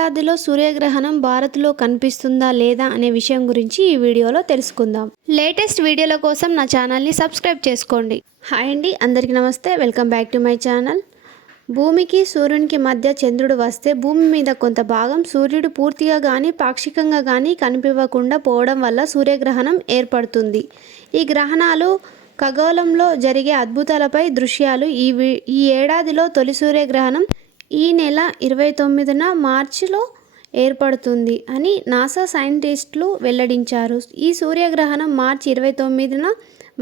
ఏడాదిలో సూర్యగ్రహణం భారత్లో కనిపిస్తుందా లేదా అనే విషయం గురించి ఈ వీడియోలో తెలుసుకుందాం. లేటెస్ట్ వీడియోల కోసం నా ఛానల్ని సబ్స్క్రైబ్ చేసుకోండి. హాయ్ అండి, అందరికీ నమస్తే. Welcome back to my channel. భూమికి సూర్యునికి మధ్య చంద్రుడు వస్తే భూమి మీద కొంత భాగం సూర్యుడు పూర్తిగా కానీ పాక్షికంగా కానీ కనిపించకుండా పోవడం వల్ల సూర్యగ్రహణం ఏర్పడుతుంది. ఈ గ్రహణాలు ఖగోళంలో జరిగే అద్భుతాలపై దృశ్యాలు. ఈ ఏడాదిలో తొలి సూర్యగ్రహణం ఈ నెల 29న మార్చిలో ఏర్పడుతుంది అని నాసా సైంటిస్టులు వెల్లడించారు. ఈ సూర్యగ్రహణం మార్చి 29న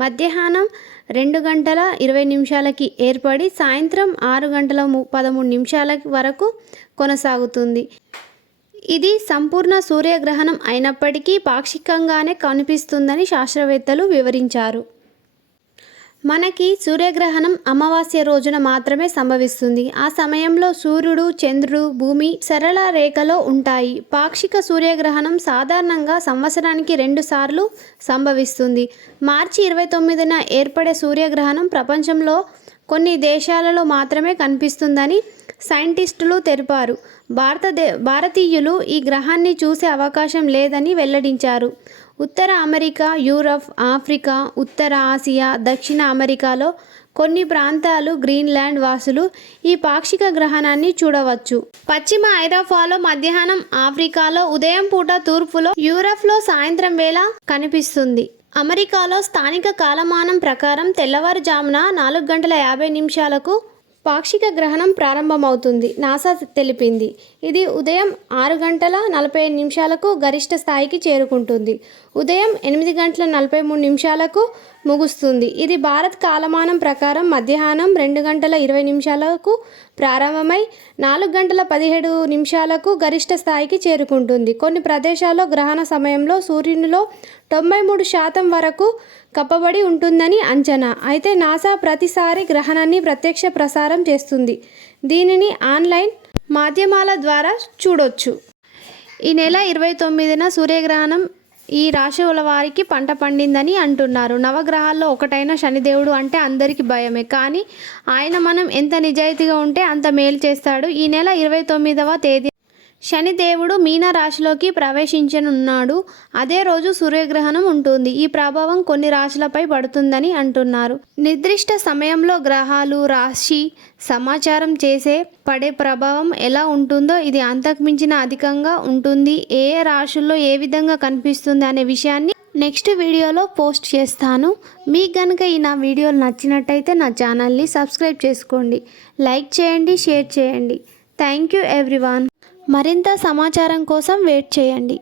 మధ్యాహ్నం 2:20 ఏర్పడి సాయంత్రం 6:13 వరకు కొనసాగుతుంది. ఇది సంపూర్ణ సూర్యగ్రహణం అయినప్పటికీ పాక్షికంగానే కనిపిస్తుందని శాస్త్రవేత్తలు వివరించారు. మనకి సూర్యగ్రహణం అమావాస్య రోజున మాత్రమే సంభవిస్తుంది. ఆ సమయంలో సూర్యుడు, చంద్రుడు, భూమి సరళ రేఖలో ఉంటాయి. పాక్షిక సూర్యగ్రహణం సాధారణంగా సంవత్సరానికి 2 సార్లు సంభవిస్తుంది. మార్చి 29న ఏర్పడే సూర్యగ్రహణం ప్రపంచంలో కొన్ని దేశాలలో మాత్రమే కనిపిస్తుందని సైంటిస్టులు తెలిపారు. భారతీయులు ఈ గ్రహాన్ని చూసే అవకాశం లేదని వెల్లడించారు. ఉత్తర అమెరికా, యూరప్, ఆఫ్రికా, ఉత్తర ఆసియా, దక్షిణ అమెరికాలో కొన్ని ప్రాంతాలు, గ్రీన్లాండ్ వాసులు ఈ పాక్షిక గ్రహణాన్ని చూడవచ్చు. పశ్చిమ ఐరోపాలో మధ్యాహ్నం, ఆఫ్రికాలో ఉదయం పూట, తూర్పులో, యూరప్లో సాయంత్రం వేళ కనిపిస్తుంది. అమెరికాలో స్థానిక కాలమానం ప్రకారం తెల్లవారుజామున 4:50 పాక్షిక గ్రహణం ప్రారంభమవుతుంది నాసా తెలిపింది. ఇది ఉదయం 6:45 గరిష్ట స్థాయికి చేరుకుంటుంది. ఉదయం 8:43 ముగుస్తుంది. ఇది భారత్ కాలమానం ప్రకారం మధ్యాహ్నం 2:20 ప్రారంభమై 4:17 గరిష్ట స్థాయికి చేరుకుంటుంది. కొన్ని ప్రదేశాల్లో గ్రహణ సమయంలో సూర్యునిలో 93% వరకు కప్పబడి ఉంటుందని అంచనా. అయితే నాసా ప్రతిసారి గ్రహణాన్ని ప్రత్యక్ష ప్రసారం చేస్తుంది. దీనిని ఆన్లైన్ మాధ్యమాల ద్వారా చూడొచ్చు. ఈ నెల 29న సూర్యగ్రహణం. ఈ రాశుల వారికి పంట పండిందని అంటున్నారు. నవగ్రహాల్లో ఒకటైన శనిదేవుడు అంటే అందరికీ భయమే, కానీ ఆయన మనం ఎంత నిజాయితీగా ఉంటే అంత మేలు చేస్తాడు. ఈ నెల 29వ తేదీ శనిదేవుడు మీన రాశిలోకి ప్రవేశించనున్నాడు. అదే రోజు సూర్యగ్రహణం ఉంటుంది. ఈ ప్రభావం కొన్ని రాశులపై పడుతుందని అంటున్నారు. నిర్దిష్ట సమయంలో గ్రహాలు, రాశి సమాచారం చేసే పడే ప్రభావం ఎలా ఉంటుందో ఇది అంతకుమించిన అధికంగా ఉంటుంది. ఏ రాశుల్లో ఏ విధంగా కనిపిస్తుంది అనే విషయాన్ని నెక్స్ట్ వీడియోలో పోస్ట్ చేస్తాను. మీకు కనుక నా వీడియోలు నచ్చినట్టయితే నా ఛానల్ని సబ్స్క్రైబ్ చేసుకోండి, లైక్ చేయండి, షేర్ చేయండి. Thank you everyone. మరింత సమాచారం కోసం వెయిట్ చేయండి.